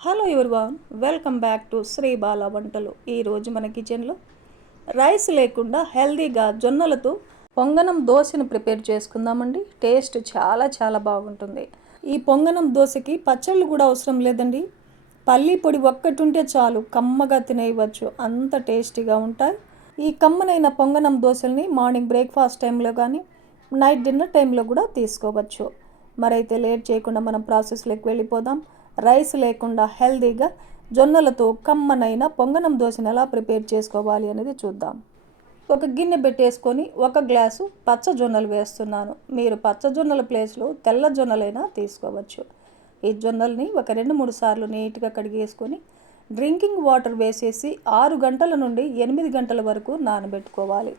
Hello everyone, welcome back to Sri Bala Vantalu. ఈరోజు మన కిచెన్లో రైస్ లేకుండా హెల్దీగా జొన్నలతో పొంగనం దోశను ప్రిపేర్ చేసుకుందామండి. టేస్ట్ చాలా బాగుంటుంది. ఈ పొంగనం దోశకి పచ్చళ్ళు కూడా అవసరం లేదండి. పల్లి పొడి ఒక్కటి ఉంటే చాలు, కమ్మగా తినేయవచ్చు, అంత టేస్టీగా ఉంటాయి. ఈ కమ్మనైన పొంగనం దోశల్ని మార్నింగ్ బ్రేక్ఫాస్ట్ టైంలో కానీ నైట్ డిన్నర్ టైంలో కూడా తీసుకోవచ్చు. మరైతే లేట్ చేయకుండా మనం ప్రాసెస్లోకి వెళ్ళిపోదాం. రైస్ లేకుండా హెల్దీగా జొన్నలతో కమ్మనైన పొంగనం దోశను ఎలా ప్రిపేర్ చేసుకోవాలి అనేది చూద్దాం. ఒక గిన్నె పెట్టేసుకొని 1 గ్లాసు పచ్చ జొన్నలు వేస్తున్నాను. మీరు పచ్చ జొన్నల ప్లేస్లో తెల్ల జొన్నలైనా తీసుకోవచ్చు. ఈ జొన్నల్ని ఒక 2-3 సార్లు నీట్గా కడిగేసుకొని డ్రింకింగ్ వాటర్ వేసేసి 6 గంటల నుండి 8 గంటల వరకు నానబెట్టుకోవాలి.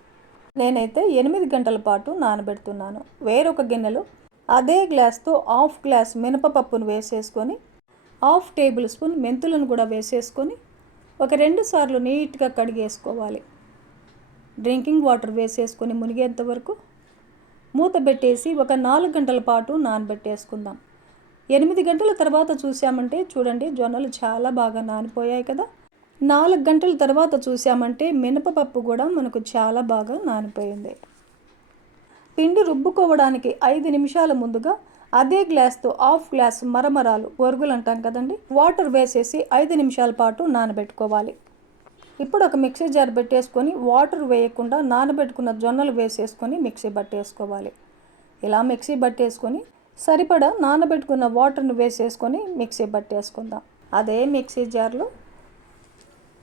నేనైతే 8 గంటల పాటు నానబెడుతున్నాను. వేరొక గిన్నెలో అదే గ్లాస్తో 1/2 గ్లాస్ మినపపప్పును వేసేసుకొని 1/2 టేబుల్ స్పూన్ మెంతులను కూడా వేసేసుకొని ఒక 2 సార్లు నీట్గా కడిగేసుకోవాలి. డ్రింకింగ్ వాటర్ వేసేసుకొని మునిగేంత వరకు మూత పెట్టేసి ఒక 4 గంటల పాటు నానబెట్టేసుకుందాం. 8 గంటల తర్వాత చూసామంటే చూడండి, జొన్నలు చాలా బాగా నానిపోయాయి కదా. 4 గంటల తర్వాత చూసామంటే మినపపప్పు కూడా మనకు చాలా బాగా నానిపోయింది. పిండి రుబ్బుకోవడానికి 5 నిమిషాల ముందుగా అదే గ్లాస్తో 1/2 గ్లాస్ మరమరాలు, బొరుగులు అంటాం కదండి, వాటర్ వేసేసి 5 నిమిషాల పాటు నానబెట్టుకోవాలి. ఇప్పుడు ఒక మిక్సీ జార్ పెట్టేసుకొని వాటర్ వేయకుండా నానబెట్టుకున్న జొన్నలు వేసేసుకొని మిక్సీ పట్టేసుకోవాలి. ఇలా మిక్సీ పట్టేసుకొని సరిపడా నానబెట్టుకున్న వాటర్ను వేసేసుకొని మిక్సీ పట్టేసుకుందాం. అదే మిక్సీ జార్లో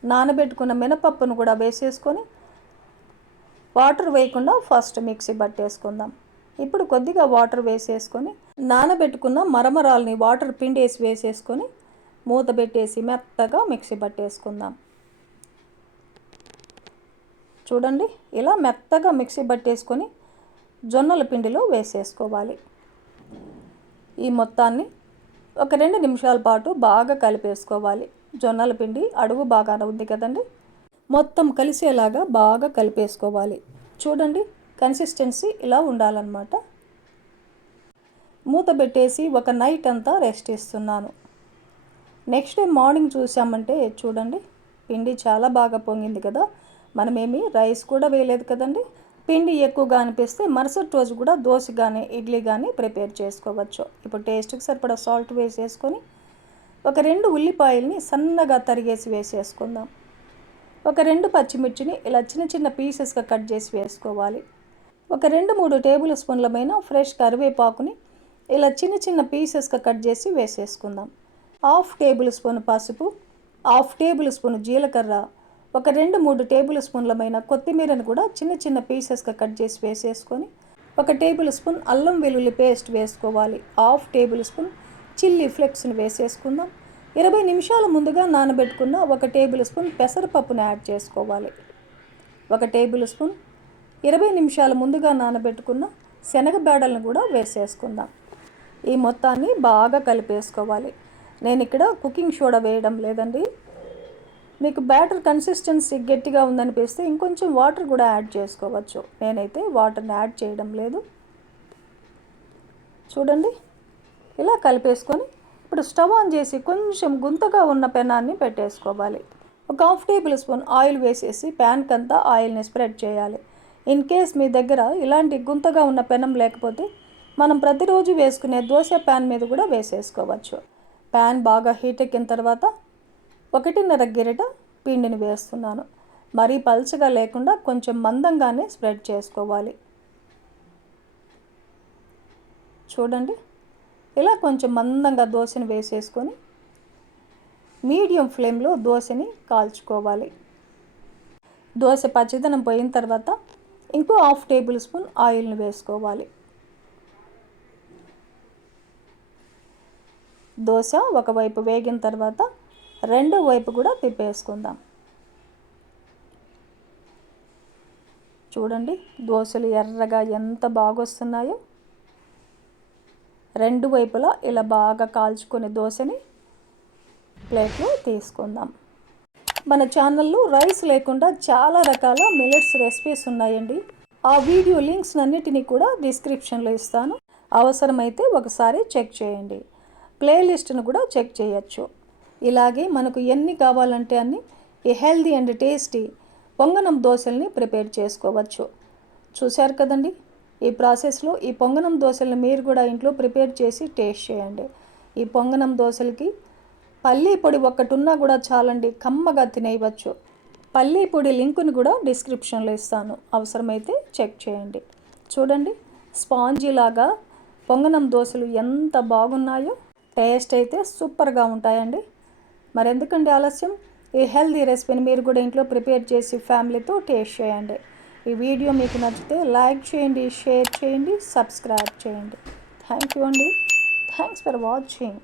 నానబెట్టుకున్న మినపప్పును కూడా వేసేసుకొని వాటర్ వేయకుండా ఫస్ట్ మిక్సీ పట్టేసుకుందాం. ఇప్పుడు కొద్దిగా వాటర్ వేసేసుకొని నానబెట్టుకున్న మరమరాలని వాటర్ పిండేసి వేసేసుకొని మూత పెట్టేసి మెత్తగా మిక్సీ పట్టేసుకుందాం. చూడండి, ఇలా మెత్తగా మిక్సీ పట్టేసుకొని జొన్నల పిండిలో వేసేసుకోవాలి. ఈ మొత్తాన్ని ఒక 2 నిమిషాల పాటు బాగా కలిపేసుకోవాలి. జొన్నల పిండి అడుగు బాగానే ఉంది కదండి, మొత్తం కలిసేలాగా బాగా కలిపేసుకోవాలి. చూడండి, కన్సిస్టెన్సీ ఇలా ఉండాలన్నమాట. మూత పెట్టేసి ఒక నైట్ అంతా రెస్ట్ ఇస్తున్నాను. నెక్స్ట్ డే మార్నింగ్ చూసామంటే చూడండి, పిండి చాలా బాగా పొంగింది కదా. మనమేమి రైస్ కూడా వేయలేదు కదండి. పిండి ఎక్కువగా అనిపిస్తే మరుసటి రోజు కూడా దోశ కానీ ఇడ్లీ కానీ ప్రిపేర్ చేసుకోవచ్చు. ఇప్పుడు టేస్ట్కి సరిపడా సాల్ట్ వేసేసుకొని ఒక 2 ఉల్లిపాయల్ని సన్నగా తరిగేసి వేసేసుకుందాం. ఒక 2 పచ్చిమిర్చిని ఇలా చిన్న పీసెస్గా కట్ చేసి వేసుకోవాలి. ఒక 2-3 టేబుల్ స్పూన్లమైన ఫ్రెష్ కరివేపాకుని ఇలా చిన్న పీసెస్గా కట్ చేసి వేసేసుకుందాం. 1/2 టేబుల్ స్పూన్ పసుపు, 1/2 టేబుల్ స్పూన్ జీలకర్ర, ఒక 2-3 టేబుల్ స్పూన్లమైన కొత్తిమీరను కూడా చిన్న పీసెస్గా కట్ చేసి వేసేసుకొని ఒక టేబుల్ స్పూన్ అల్లం వెల్లుల్లి పేస్ట్ వేసుకోవాలి. 1/2 టేబుల్ స్పూన్ చిల్లీ ఫ్లేక్స్ని వేసేసుకుందాం. 20 నిమిషాల ముందుగా నానబెట్టుకున్న ఒక టేబుల్ స్పూన్ పెసరపప్పును యాడ్ చేసుకోవాలి. ఒక టేబుల్ స్పూన్ 20 నిమిషాల ముందుగా నానబెట్టుకున్న శనగబేడలను కూడా వేసేసుకుందాం. ఈ మొత్తాన్ని బాగా కలిపేసుకోవాలి. నేను ఇక్కడ కుకింగ్ సోడా వేయడం లేదండి. మీకు బ్యాటర్ కన్సిస్టెన్సీ గట్టిగా ఉందనిపిస్తే ఇంకొంచెం వాటర్ కూడా యాడ్ చేసుకోవచ్చు. నేనైతే వాటర్ని యాడ్ చేయడం లేదు. చూడండి, ఇలా కలిపేసుకొని ఇప్పుడు స్టవ్ ఆన్ చేసి కొంచెం గుంతగా ఉన్న పెనాన్ని పెట్టేసుకోవాలి. ఒక 1/2 టేబుల్ స్పూన్ ఆయిల్ వేసేసి ప్యాన్కి అంతా ఆయిల్ని స్ప్రెడ్ చేయాలి. ఇన్ కేస్ మీ దగ్గర ఇలాంటి గుంతగా ఉన్న పెనం లేకపోతే మనం ప్రతిరోజు వేసుకునే దోశ ప్యాన్ మీద కూడా వేసేసుకోవచ్చు. ప్యాన్ బాగా హీట్ ఎక్కిన తర్వాత 1.5 గరిట పిండిని వేస్తున్నాను. మరీ పల్చగా లేకుండా కొంచెం మందంగానే స్ప్రెడ్ చేసుకోవాలి. చూడండి, ఇలా కొంచెం మందంగా దోశని వేసేసుకొని మీడియం ఫ్లేమ్లో దోశని కాల్చుకోవాలి. దోశ పచ్చిదనం పోయిన తర్వాత ఇంకో 1/2 టేబుల్ స్పూన్ ఆయిల్ని వేసుకోవాలి. దోశ ఒకవైపు వేగిన తర్వాత రెండో వైపు కూడా తిప్పేసుకుందాం. చూడండి, దోశలు ఎర్రగా ఎంత బాగా వస్తున్నాయో. రెండు వైపులా ఇలా బాగా కాల్చుకొని దోశని ప్లేట్లో తీసుకుందాం. మన ఛానల్లో రైస్ లేకుండా చాలా రకాల మిల్లెట్స్ రెసిపీస్ ఉన్నాయండి. ఆ వీడియో లింక్స్ అన్నిటినీ కూడా డిస్క్రిప్షన్లో ఇస్తాను. అవసరమైతే ఒకసారి చెక్ చేయండి. ప్లేలిస్ట్ను కూడా చెక్ చేయొచ్చు. ఇలాగే మనకు ఎన్ని కావాలంటే అన్ని ఈ హెల్దీ అండ్ టేస్టీ పొంగనం దోశల్ని ప్రిపేర్ చేసుకోవచ్చు. చూశారు కదండి, ఈ ప్రాసెస్లో ఈ పొంగనం దోశల్ని మీరు కూడా ఇంట్లో ప్రిపేర్ చేసి టేస్ట్ చేయండి. ఈ పొంగనం దోశలకి పల్లీ పొడి ఒక్కటి ఉన్నా కూడా చాలండి, కమ్మగా తినేయవచ్చు. పల్లీ పొడి లింకుని కూడా డిస్క్రిప్షన్లో ఇస్తాను, అవసరమైతే చెక్ చేయండి. చూడండి, స్పాంజీ లాగా పొంగనం దోశలు ఎంత బాగున్నాయో. టేస్ట్ అయితే సూపర్గా ఉంటాయండి. మరెందుకండి ఆలస్యం, ఈ హెల్దీ రెసిపీని మీరు కూడా ఇంట్లో ప్రిపేర్ చేసి ఫ్యామిలీతో టేస్ట్ చేయండి. ఈ వీడియో మీకు నచ్చితే లైక్ చేయండి, షేర్ చేయండి, సబ్స్క్రైబ్ చేయండి. థ్యాంక్ యూ అండి. Thanks for watching.